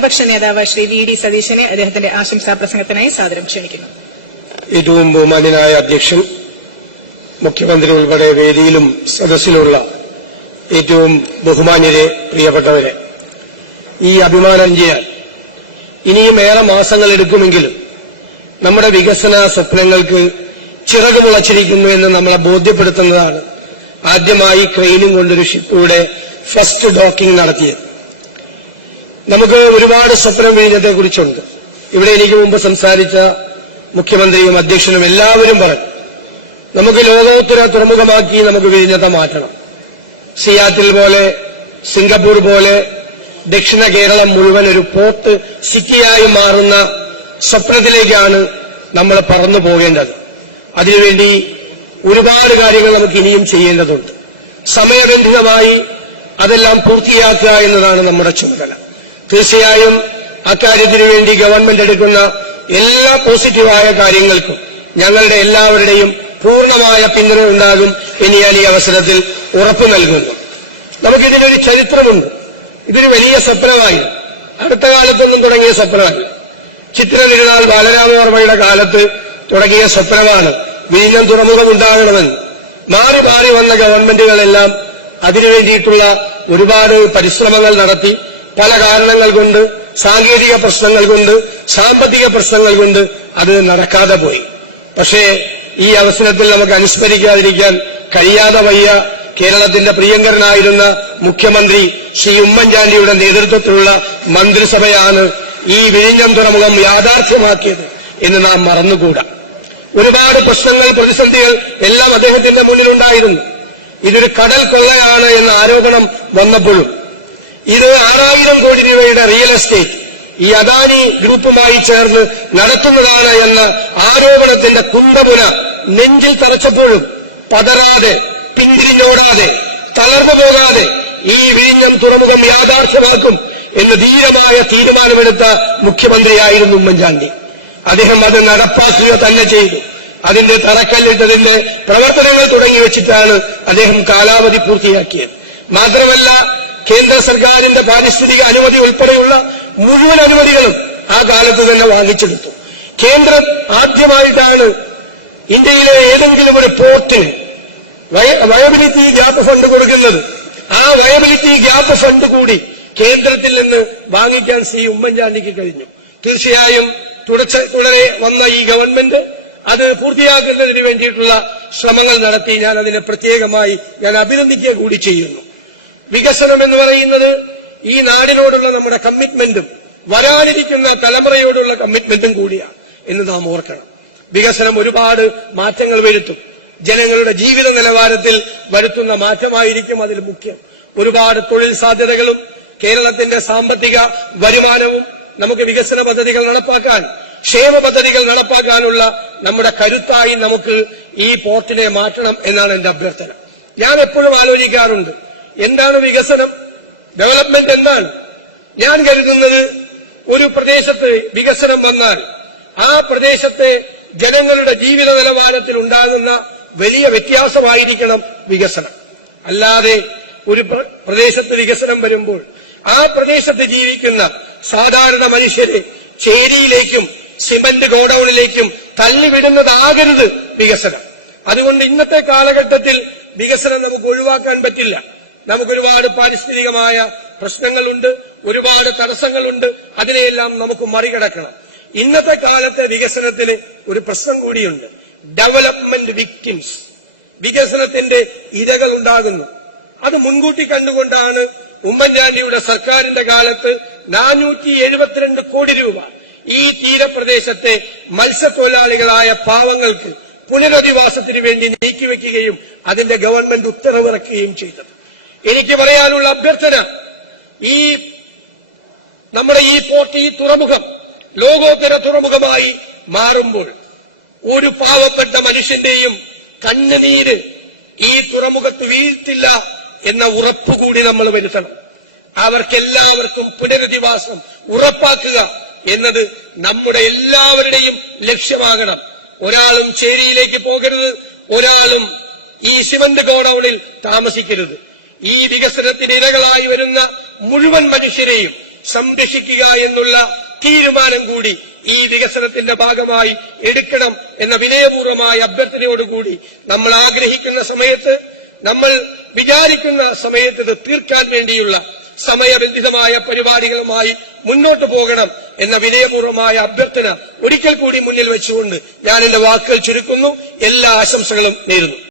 പ്രതിപക്ഷ നേതാവ് ശ്രീ വി.ഡി. സതീശനെ അദ്ദേഹത്തിന്റെ ആശംസാ പ്രസംഗത്തിനായി സാദരം ക്ഷണിക്കുന്നു. ഏറ്റവും ബഹുമാന്യനായ അധ്യക്ഷൻ, മുഖ്യമന്ത്രി ഉൾപ്പെടെ വേദിയിലും സദസ്സിലുള്ള ഏറ്റവും ബഹുമാന്യരെ, പ്രിയപ്പെട്ടവരെ, ഈ അഭിമാനം ചെയ്യാൻ ഇനിയും ഏറെ മാസങ്ങൾ എടുക്കുമെങ്കിലും നമ്മുടെ വികസന സ്വപ്നങ്ങൾക്ക് ചിറക് മുളച്ചിരിക്കുന്നു എന്ന് നമ്മളെ ബോധ്യപ്പെടുത്തുന്നതാണ് ആദ്യമായി ക്രെയിനും കൊണ്ടൊരു ഷിപ്പിലൂടെ ഫസ്റ്റ് ഡോക്കിംഗ് നടത്തിയത്. നമുക്ക് ഒരുപാട് സ്വപ്നം വിഴിഞ്ഞത്തെക്കുറിച്ചുണ്ട്. ഇവിടെ എനിക്ക് മുമ്പ് സംസാരിച്ച മുഖ്യമന്ത്രിയും അധ്യക്ഷനും എല്ലാവരും പറഞ്ഞു, നമുക്ക് ലോകോത്തര തുറമുഖമാക്കി നമുക്ക് വിഴിഞ്ഞത്തെ മാറ്റണം. സിയാറ്റിൽ പോലെ, സിംഗപ്പൂർ പോലെ ദക്ഷിണ കേരളം മുഴുവൻ ഒരു പോർട്ട് സിറ്റിയായി മാറുന്ന സ്വപ്നത്തിലേക്കാണ് നമ്മൾ പറന്നു പോകേണ്ടത്. അതിനുവേണ്ടി ഒരുപാട് കാര്യങ്ങൾ നമുക്ക് ഇനിയും ചെയ്യേണ്ടതുണ്ട്. സമയബന്ധിതമായി അതെല്ലാം പൂർത്തിയാക്കുക എന്നതാണ് നമ്മുടെ ചുമതല. തീർച്ചയായും അക്കാര്യത്തിനു വേണ്ടി ഗവൺമെന്റ് എടുക്കുന്ന എല്ലാ പോസിറ്റീവായ കാര്യങ്ങൾക്കും ഞങ്ങളുടെ എല്ലാവരുടെയും പൂർണ്ണമായ പിന്തുണ ഉണ്ടാകും എന്ന് ഞാൻ ഈ അവസരത്തിൽ ഉറപ്പു നൽകുന്നു. നമുക്കിതിനൊരു ചരിത്രമുണ്ട്. ഇതൊരു വലിയ സ്വപ്നമായി അടുത്ത കാലത്തൊന്നും തുടങ്ങിയ സ്വപ്നമല്ല. ചിത്ര തിരുനാൾ ബാലരാമവർമ്മയുടെ കാലത്ത് തുടങ്ങിയ സ്വപ്നമാണ് വിഴിഞ്ഞം തുറമുഖം ഉണ്ടാകണമെന്ന്. മാറി മാറി വന്ന ഗവൺമെന്റുകളെല്ലാം അതിനുവേണ്ടിയിട്ടുള്ള ഒരുപാട് പരിശ്രമങ്ങൾ നടത്തി. പല കാരണങ്ങൾ കൊണ്ട്, സാങ്കേതിക പ്രശ്നങ്ങൾ കൊണ്ട്, സാമ്പത്തിക പ്രശ്നങ്ങൾ കൊണ്ട് അത് നടക്കാതെ പോയി. പക്ഷേ ഈ അവസരത്തിൽ നമുക്ക് അനുസ്മരിക്കാതിരിക്കാൻ കഴിയാതെ വയ്യ. കേരളത്തിന്റെ പ്രിയങ്കരനായിരുന്ന മുഖ്യമന്ത്രി ശ്രീ ഉമ്മൻചാണ്ടിയുടെ നേതൃത്വത്തിലുള്ള മന്ത്രിസഭയാണ് ഈ വിഴിഞ്ഞം തുറമുഖം യാഥാർത്ഥ്യമാക്കിയത് എന്ന് നാം മറന്നുകൂടാ. ഒരുപാട് പ്രശ്നങ്ങൾ, പ്രതിസന്ധികൾ എല്ലാം അദ്ദേഹത്തിന്റെ മുന്നിലുണ്ടായിരുന്നു. ഇതൊരു കടൽ കൊള്ളയാണ് എന്ന ആരോപണം വന്നപ്പോഴും ഇത് 6000 കോടി രൂപയുടെ റിയൽ എസ്റ്റേറ്റ് ഈ അദാനി ഗ്രൂപ്പുമായി ചേർന്ന് നടത്തുന്നതാണ് എന്ന ആരോപണത്തിന്റെ കുന്തമുന നെഞ്ചിൽ തറച്ചപ്പോഴും പതറാതെ, പിന്തിരിഞ്ഞോടാതെ, തളർന്നു പോകാതെ ഈ വിഴിഞ്ഞം തുറമുഖം യാഥാർത്ഥ്യമാക്കും എന്ന് ധീരമായ തീരുമാനമെടുത്ത മുഖ്യമന്ത്രിയായിരുന്നു ഉമ്മൻചാണ്ടി. അദ്ദേഹം അത് നടപ്പാക്കുക തന്നെ ചെയ്തു. അതിന്റെ തറക്കല്ലിട്ടതിന്റെ പ്രവർത്തനങ്ങൾ തുടങ്ങി വെച്ചിട്ടാണ് അദ്ദേഹം കാലാവധി പൂർത്തിയാക്കിയത്. മാത്രമല്ല, കേന്ദ്ര സർക്കാരിന്റെ പാരിസ്ഥിതിക അനുമതി ഉൾപ്പെടെയുള്ള മുഴുവൻ അനുമതികളും ആ കാലത്ത് തന്നെ വാങ്ങിച്ചെടുത്തു. കേന്ദ്രം ആദ്യമായിട്ടാണ് ഇന്ത്യയിലെ ഏതെങ്കിലും ഒരു പോർട്ടിന് വയബിലിറ്റി ഗ്യാപ്പ് ഫണ്ട് കൊടുക്കുന്നത്. ആ വയബിലിറ്റി ഗ്യാപ്പ് ഫണ്ട് കൂടി കേന്ദ്രത്തിൽ നിന്ന് വാങ്ങിക്കാൻ ശ്രീ ഉമ്മൻചാണ്ടിക്ക് കഴിഞ്ഞു. തീർച്ചയായും തുടരെ വന്ന ഈ ഗവൺമെന്റ് അത് പൂർത്തിയാക്കുന്നതിന് വേണ്ടിയിട്ടുള്ള ശ്രമങ്ങൾ നടത്തി. ഞാൻ അതിനെ പ്രത്യേകമായി അഭിനന്ദിക്കുക കൂടി ചെയ്യുന്നു. വികസനം എന്ന് പറയുന്നത് ഈ നാടിനോടുള്ള നമ്മുടെ കമ്മിറ്റ്മെന്റും വരാനിരിക്കുന്ന തലമുറയോടുള്ള കമ്മിറ്റ്മെന്റും കൂടിയാണ് എന്ന് നാം ഓർക്കണം. വികസനം ഒരുപാട് മാറ്റങ്ങൾ വരുത്തും. ജനങ്ങളുടെ ജീവിത നിലവാരത്തിൽ വരുത്തുന്ന മാറ്റമായിരിക്കും അതിൽ മുഖ്യം. ഒരുപാട് തൊഴിൽ സാധ്യതകളും കേരളത്തിന്റെ സാമ്പത്തിക വരുമാനവും നമുക്ക് വികസന പദ്ധതികൾ നടപ്പാക്കാൻ, ക്ഷേമ പദ്ധതികൾ നടപ്പാക്കാനുള്ള നമ്മുടെ കരുത്തായി നമുക്ക് ഈ പോർട്ടിനെ മാറ്റണം എന്നാണ് എന്റെ അഭ്യർത്ഥന. ഞാൻ എപ്പോഴും ആലോചിക്കാറുണ്ട്, എന്താണ് വികസനം, ഡെവലപ്മെന്റ് എന്താണ്? ഞാൻ കരുതുന്നത്, ഒരു പ്രദേശത്ത് വികസനം വന്നാൽ ആ പ്രദേശത്തെ ജനങ്ങളുടെ ജീവിത നിലവാരത്തിൽ ഉണ്ടാകുന്ന വലിയ വ്യത്യാസമായിരിക്കണം വികസനം. അല്ലാതെ ഒരു പ്രദേശത്ത് വികസനം വരുമ്പോൾ ആ പ്രദേശത്ത് ജീവിക്കുന്ന സാധാരണ മനുഷ്യരെ ചേരിയിലേക്കും സിമന്റ് ഗോഡൌണിലേക്കും തള്ളിവിടുന്നതാകരുത് വികസനം. അതുകൊണ്ട് ഇന്നത്തെ കാലഘട്ടത്തിൽ വികസനം നമുക്ക് ഒഴിവാക്കാൻ പറ്റില്ല. നമുക്കൊരുപാട് പാരിസ്ഥിതികമായ പ്രശ്നങ്ങളുണ്ട്, ഒരുപാട് തടസ്സങ്ങളുണ്ട്. അതിനെയെല്ലാം നമുക്ക് മറികടക്കണം. ഇന്നത്തെ കാലത്തെ വികസനത്തിന് ഒരു പ്രശ്നം കൂടിയുണ്ട്, ഡെവലപ്മെന്റ് വിക്ടിംസ്. വികസനത്തിന്റെ ഇരകൾ ഉണ്ടാകുന്നു. അത് മുൻകൂട്ടി കണ്ടുകൊണ്ടാണ് ഉമ്മൻചാണ്ടിയുടെ സർക്കാരിന്റെ കാലത്ത് 472 കോടി രൂപ ഈ തീരപ്രദേശത്തെ മത്സ്യത്തൊഴിലാളികളായ പാവങ്ങൾക്ക് പുനരധിവാസത്തിന് വേണ്ടി നീക്കിവെക്കുകയും അതിന്റെ ഗവൺമെന്റ് ഉത്തരവിറക്കുകയും ചെയ്തത്. എനിക്ക് പറയാനുള്ള അഭ്യർത്ഥന, ഈ നമ്മുടെ ഈ പോർട്ട്, ഈ തുറമുഖം ലോകോത്തര തുറമുഖമായി മാറുമ്പോൾ ഒരു പാവപ്പെട്ട മനുഷ്യന്റെയും കണ്ണുനീര് ഈ തുറമുഖത്ത് വീഴ്ത്തില്ല എന്ന ഉറപ്പുകൂടി നമ്മൾ വരുത്തണം. അവർക്കെല്ലാവർക്കും പുനരധിവാസം ഉറപ്പാക്കുക എന്നത് നമ്മുടെ എല്ലാവരുടെയും ലക്ഷ്യമാകണം. ഒരാളും ചേരിയിലേക്ക് പോകരുത്, ഒരാളും ഈ സിമന്റ് ഗോഡൌണിൽ താമസിക്കരുത്. ഈ വികസനത്തിന് ഇരകളായി വരുന്ന മുഴുവൻ മനുഷ്യരെയും സംരക്ഷിക്കുക എന്നുള്ള തീരുമാനം കൂടി ഈ വികസനത്തിന്റെ ഭാഗമായി എടുക്കണം എന്ന വിനയപൂർവമായ അഭ്യർത്ഥനയോടുകൂടി നമ്മൾ ആഗ്രഹിക്കുന്ന സമയത്ത്, നമ്മൾ വിചാരിക്കുന്ന സമയത്ത് ഇത് തീർക്കാൻ വേണ്ടിയുള്ള സമയബന്ധിതമായ പരിപാടികളുമായി മുന്നോട്ട് പോകണം എന്ന വിനയപൂർവമായ അഭ്യർത്ഥന ഒരിക്കൽ കൂടി മുന്നിൽ വെച്ചുകൊണ്ട് ഞാൻ എന്റെ വാക്കുകൾ ചുരുക്കുന്നു. എല്ലാ ആശംസകളും നേരുന്നു.